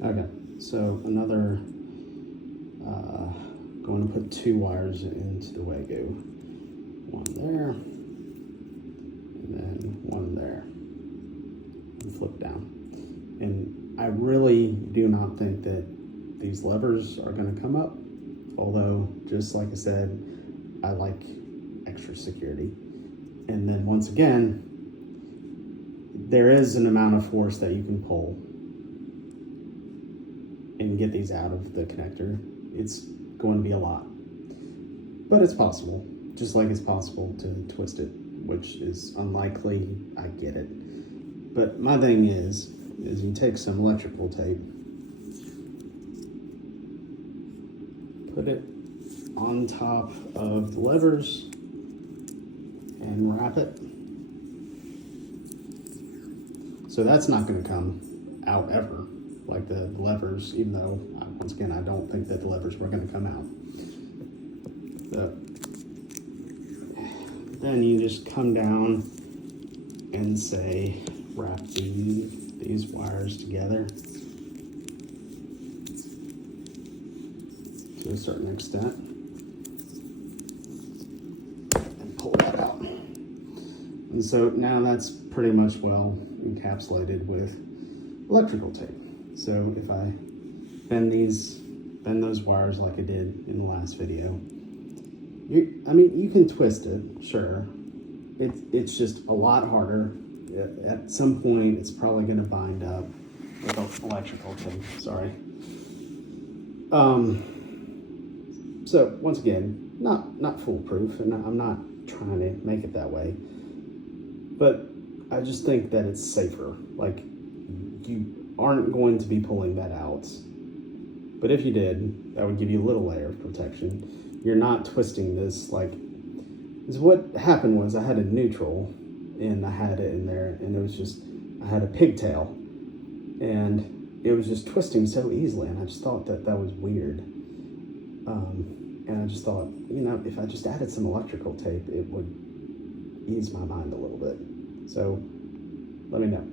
Okay, so another, going to put 2 wires into the Wago. One there, and then one there, and flip down. And I really do not think that these levers are going to come up, although, just like I said, I like extra security. And then once again, there is an amount of force that you can pull and get these out of the connector. It's going to be a lot, but it's possible, just like it's possible to twist it, which is unlikely. I get it. But my thing is you take some electrical tape, put it on top of the levers, and wrap it. So that's not going to come out ever, like the levers, even though, once again, I don't think that the levers were going to come out. But then you just come down and say, wrap these wires together to a certain extent, and pull that out. And so now that's pretty much well encapsulated with electrical tape. So if I bend those wires like I did in the last video, you can twist it, sure. It's just a lot harder. At some point, it's probably going to bind up with electrical tape. Sorry. So once again, not foolproof, and I'm not trying to make it that way. But I just think that it's safer. Like, you aren't going to be pulling that out. But if you did, that would give you a little layer of protection. You're not twisting this like... Because what happened was I had a neutral, and I had it in there, and it was just... I had a pigtail, and it was just twisting so easily, and I just thought that was weird. And I just thought, if I just added some electrical tape, it would ease my mind a little bit. So let me know.